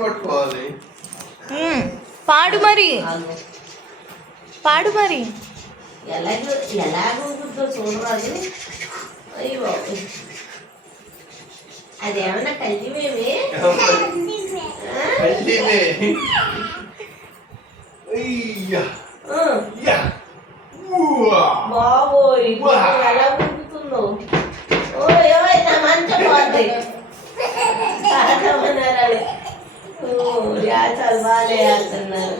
పట్టుకోవాలి. పాడు మరి, పాడు మరి. ఎలాగో చూడరాదు. అయ్యో అదేమన్నా కల్లిమేమి బాబోయ్ ఎలా ఊగుతుందో. ఓ ఏమైనా మంచం పోతాయి చాలా బాగా ఆడుతున్నారు.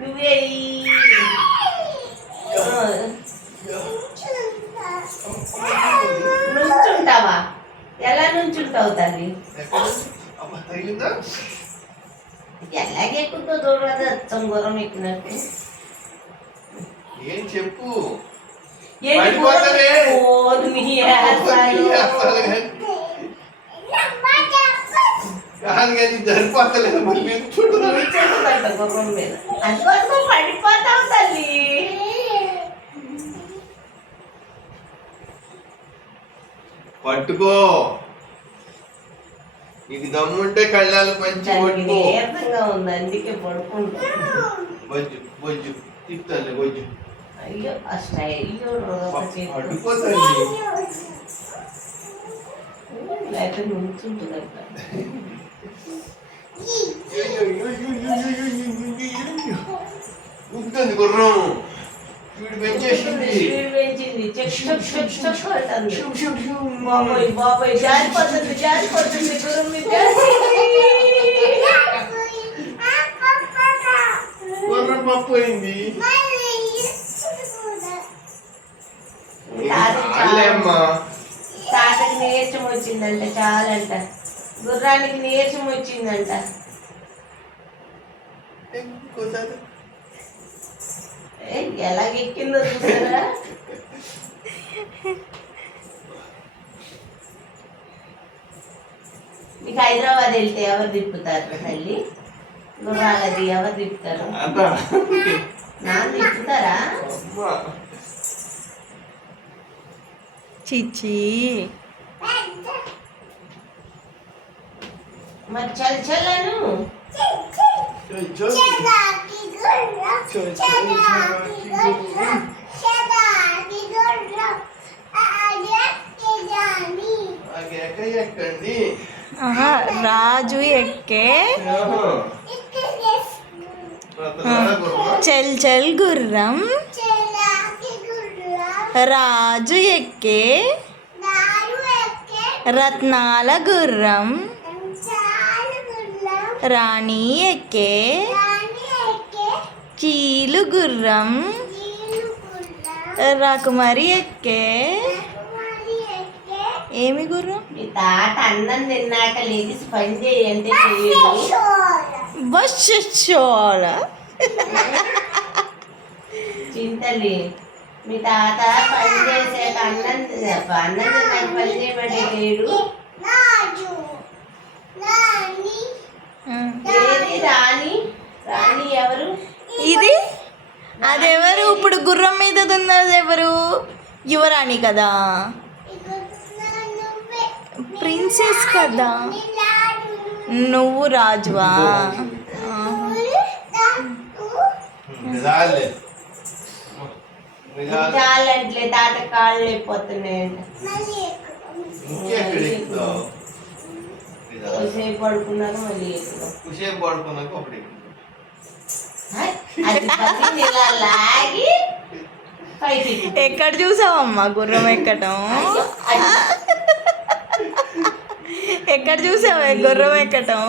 నువ్వే నుంచుంటావా? ఎలా నుంచుంటావు తల్లి? ఎలాగెక్కుతో చూడదు అచ్చం గుర్రం ఎక్కినట్టు. ఏం చెప్పు జరిపోతలేదు గుర్రం మీద అందుకోసం పడిపోతావు తల్లి. పట్టుకో, నీకు దమ్ముంటే కళ్ళాలు పంచి పట్టుకో. ఉంది అందుకే పడుకుంటా. బొజ్జు బొజ్జు తిప్పుతాను బొజ్జు. అయ్యో ఆ స్టైల్ పట్టుకోతాను. లేకపోతే నుంచుంటుంది అట్లా. ఉంటుంది గుర్రం. వీడు పెంచేసింది. బాబోయ్ బాబోయ్ జారిపోతుంది జారిపోతుంది గుర్రం మీద. గుర్రం పప్పోయింది. తాతకి నీరసం వచ్చిందంట చాలంట. గుర్రానికి నీరసం వచ్చిందంట. ఎలాగెక్కిందో చూసారా? మీకు హైదరాబాద్ వెళ్తే ఎవరు తిప్పుతారు తల్లి? గుర్రాలది ఎవరు తిప్పుతారు? నాన్న తిప్పుతారా? చిచ్చి మరి చల్లను రాజు ఎక్కే చల్ చల్ గుర్రం, రాజు ఎక్కే రత్నాల గుర్రం, రాణి ఎక్కే చీలు గుర్రం, రాకుమారి ఎక్కే ఏమి గుర్రం? మీ తాత అన్నం తిన్నాక లేచి పని చేయంటే బస్సోల చింతలి. మీ తాత పని చేసాక అన్నం తిన్నాక పని చేయబట్టే లేడు. ఏది రాణి? రాణి ఎవరు? ఇది అదెవరు? ఇప్పుడు గుర్రం మీద ఉన్నది ఎవరు? యువరాణి కదా, ప్రిన్సెస్ కదా. నువ్వు రాజువా? చాలంట్లే తాత కాళ్ళు అయిపోతున్నాయంట. సేపు పడుకున్నాక మళ్ళీ లాగి ఎక్కడ చూసావమ్మా గుర్రం ఎక్కటం? ఎక్కడ చూసావా గుర్రం ఎక్కటం?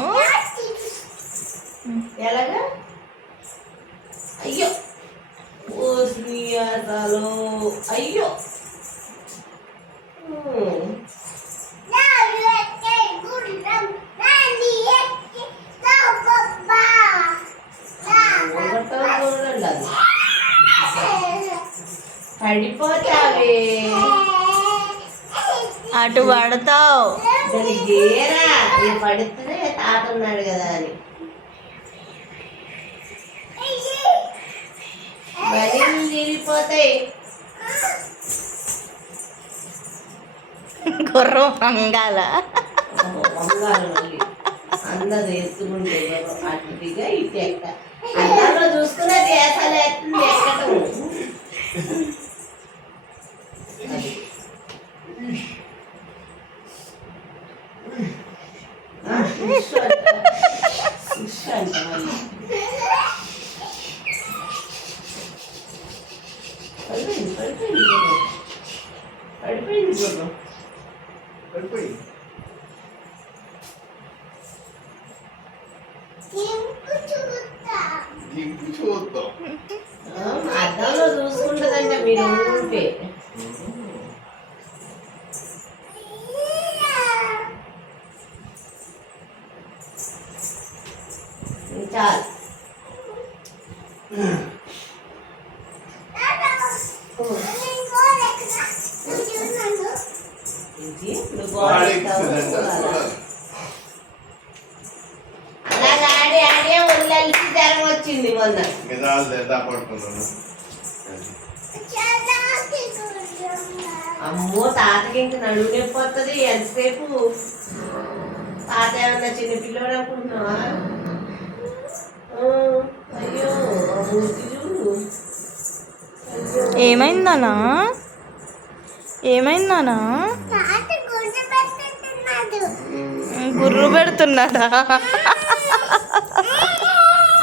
ఎలాగా? అయ్యో ఓ శ్రీయాసాలు అయ్యో. పడిపోతావే, అటు పడతావు. పడితేనే తాత ఉన్నాడు కదా అని బలి తిరిగిపోతాయి. గుర్రం వంగాల. వంగాలి మళ్ళీ అందరు ఎత్తుకుంటే అటుగా ఇటు ఎక్క అందరిలో చూసుకున్నది ఏసాలు ఎత్తుంది ఎక్కటం. అది. ఫిష్ అంట మళ్ళీ పడిపోయింది గుర్రం. పడిపోయింది. దింపు చూద్దాం. అద్దంలో చూసుకుంటుందంట మీరు ఉంటే. చాలు ఇది ఇప్పుడు అలాగా ఆడి ఆడే ఒళ్ళలిసి జ్వరం వచ్చింది మొన్న. పడుకున్నాను. అమ్మో తాతకి ఇంక నడువు నొప్పి వస్తుంది ఎంతసేపు. తాత ఏమన్నా చిన్న పిల్లోడు అనుకుంటున్నావా? అయ్యో మూర్తి చూడు. ఏమైందనా? ఏమైందనా? గుర్రు పెడుతున్నాడా?